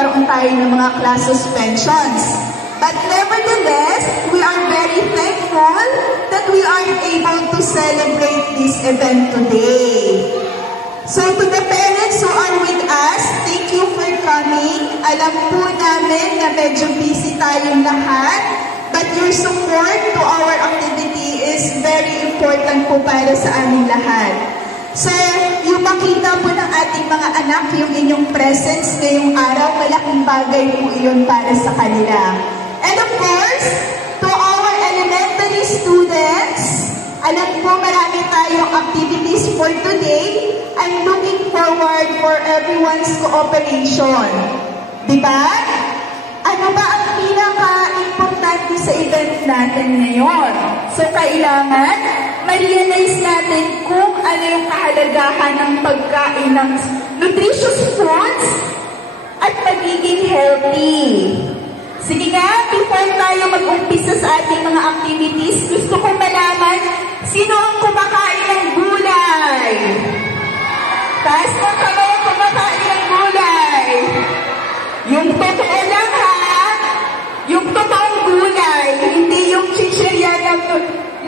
nagkaroon tayo ng mga class suspensions. But nevertheless, we are very thankful that we are able to celebrate this event today. So to the parents who are with us, thank you for coming. Alam po namin na medyo busy tayong lahat, but your support to our activity is very important po para sa aming lahat. So, yung makita po ng ating mga anak, yung inyong presence ngayong araw, malaking bagay po iyon para sa kanila. And of course, to our elementary students, alam po marami tayong activities for today. I'm looking forward for everyone's cooperation. Diba? Ano ba ang pinaka-importante sa event natin ngayon? So, kailangan ma-realize natin kung ano yung kahalagahan ng pagkain ng nutritious foods at magiging healthy. Sige nga, before tayo mag-umpisa sa ating mga activities, gusto kong malaman sino ang kumakain ng gulay? Taas mo kamay ang kumakain ng gulay. Yung totoo lang ha, yung totoong gulay, hindi yung chichirya ng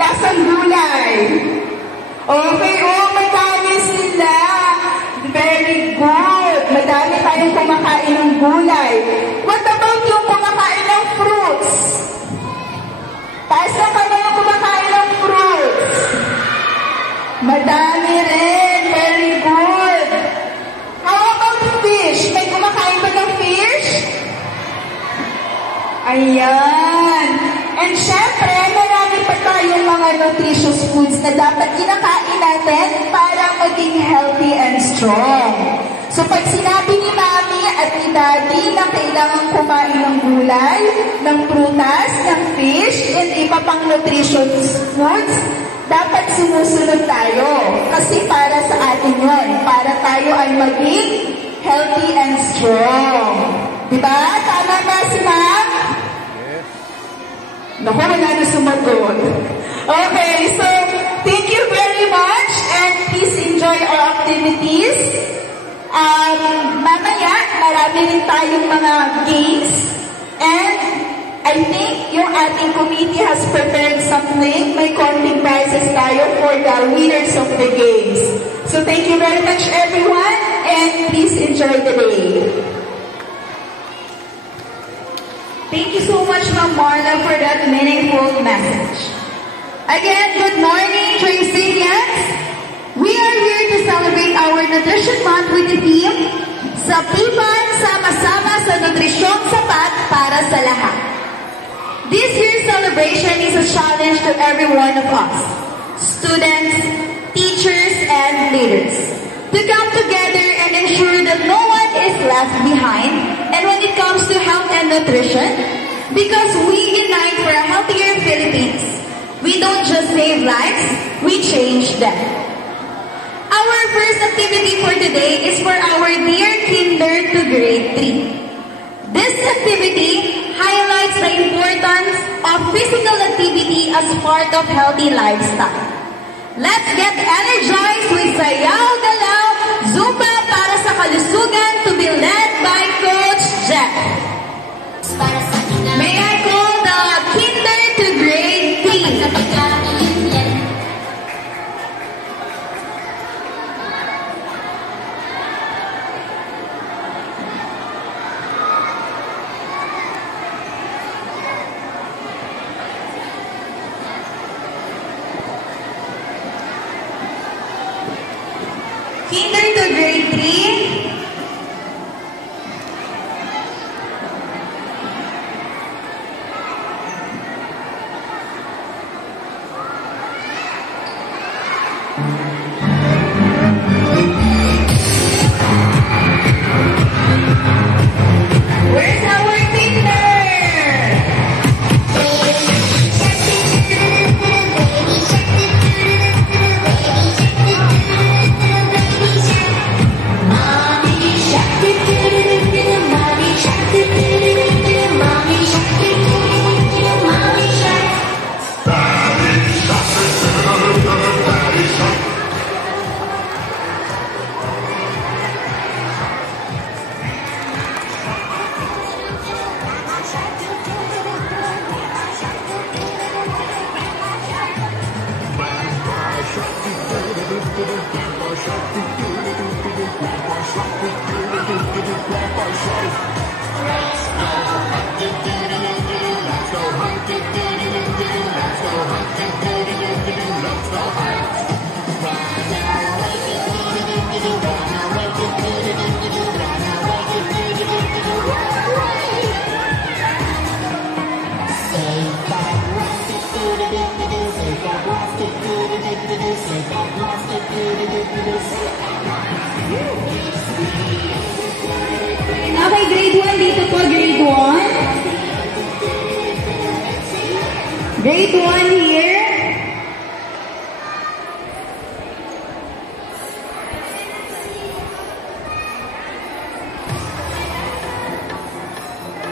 lasang gulay. Okay, madami sila. Very good. Madami tayong kumakain ng gulay. What about yung kumakain ng fruits? Taas na kami yung kumakain ng fruits. Madami rin. Very good. How about fish? May kumakain ba ng fish? Ayan. And syempre, marami pa tayong mga nutritious foods na dapat kinakain natin para maging healthy and strong. So pag sinabi ni Mami at ni Daddy na kailangan kumain ng gulay, ng prutas, ng fish, and iba pang nutritious foods, dapat sumusunod tayo. Kasi para sa atin yun, para tayo ay maging healthy and strong. Diba? Tama ba si Ma'am? Naku, wala na sumagot. Okay, so thank you very much and please enjoy our activities. Mamaya, marami rin tayong mga games and I think yung ating committee has prepared something. May konting prizes tayo for the winners of the games. So thank you very much everyone and please enjoy the day. Thank you so much, Ma'am Marla, for that meaningful message. Again, good morning, Tracinians. We are here to celebrate our Nutrition Month with the theme, Sapipan Sama-sama sa Nutrisyong Sapat para sa Lahat. This year's celebration is a challenge to every one of us, students, teachers, and leaders, to come together and ensure that no one is left behind. And when it comes to health and nutrition, because we unite for a healthier Philippines, we don't just save lives, we change them. Our first activity for today is for our dear Kinder to Grade 3. This activity highlights the importance of physical activity as part of healthy lifestyle. Let's get energized with Sayaw Galaw Zumba para sa kalusugan to be led by Coach Jeff. May I call the Kinder to Grade 3. Kinder to Grade 3.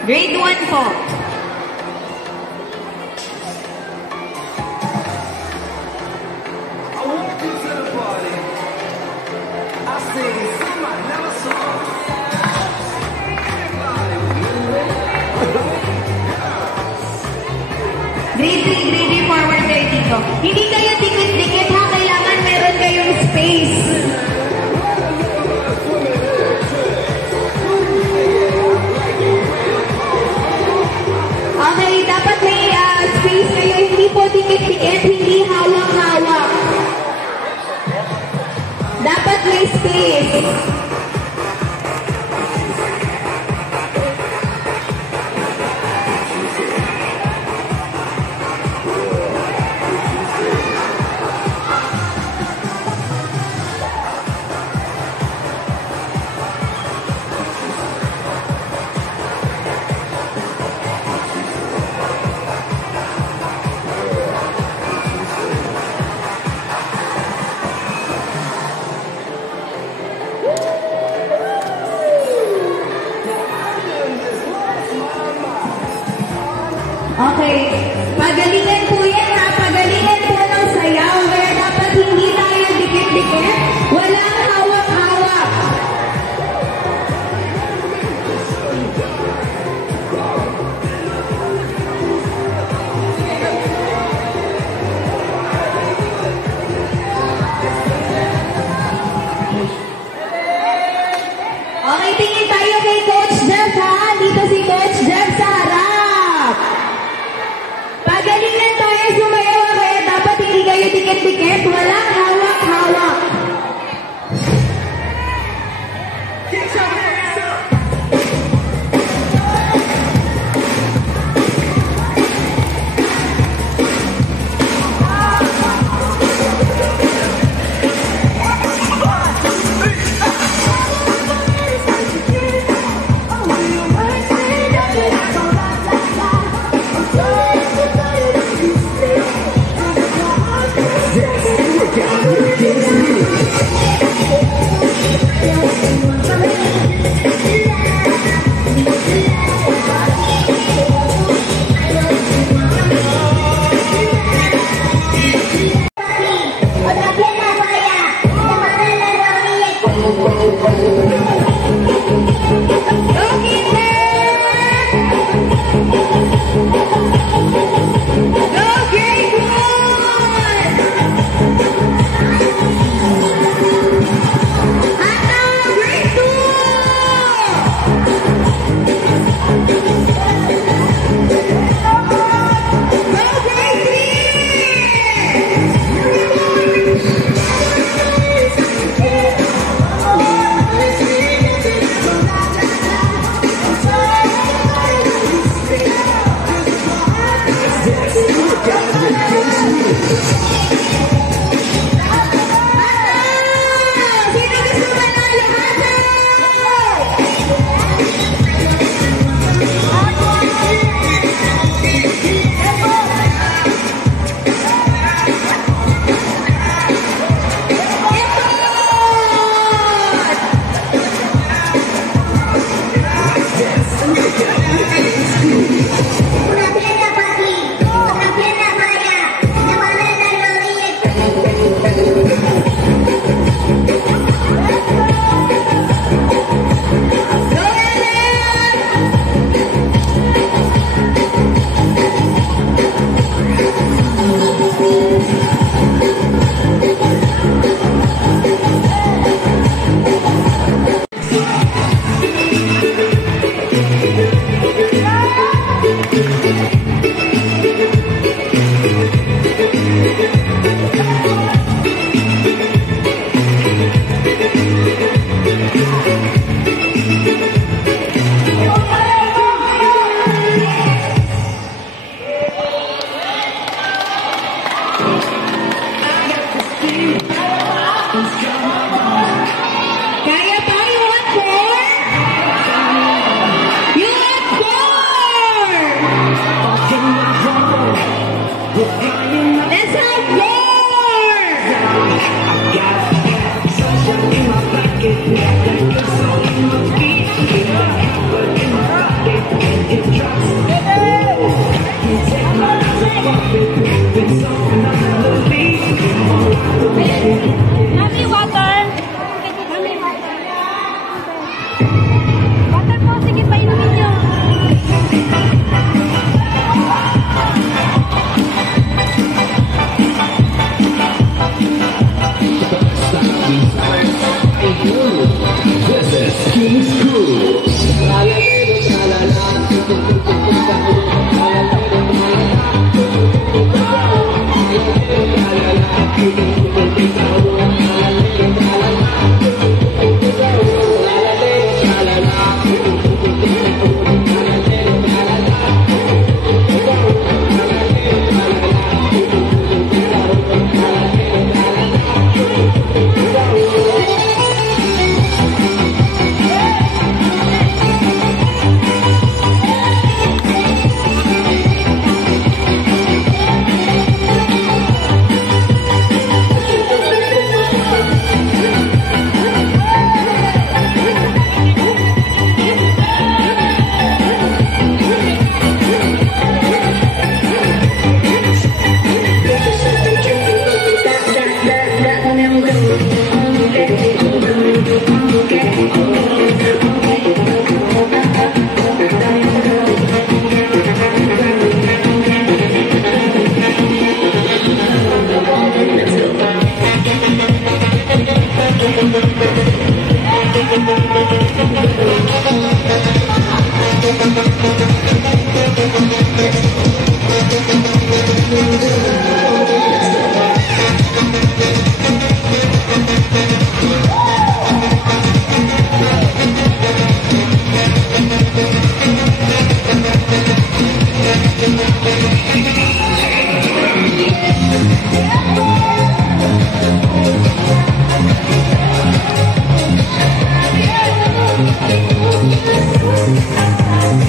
Grade 1 po. Grade 3 forward kayo dito. Hindi kayo dikit-dikit ha, kailangan meron kayong space. Okay, dapat may space kayo, hindi po dikit-dikit, hindi hawak-hawak. Dapat may space. Okay, pagalingan po yan ha, pagalingan po ng sayaw, kaya dapat hindi tayo dikit-dikit, walang hawak-hawak. Okay, tingin tayo kay Coach Jeff ha, dito si Coach Jeff sa harap.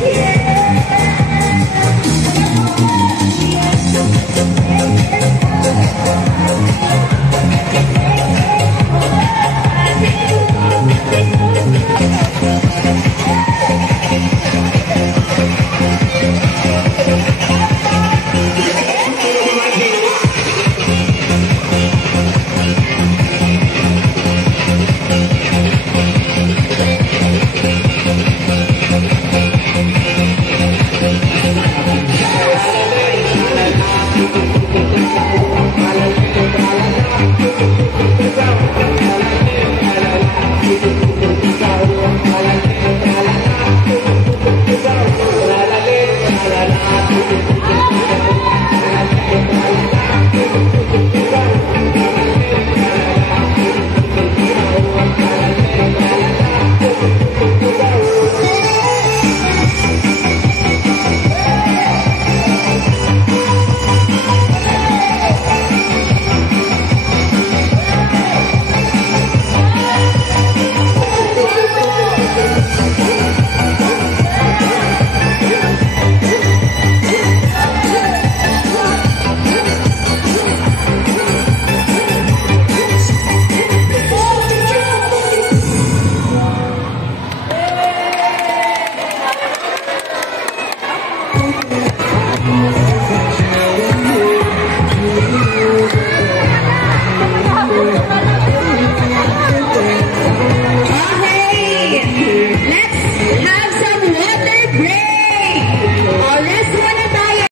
Yeah.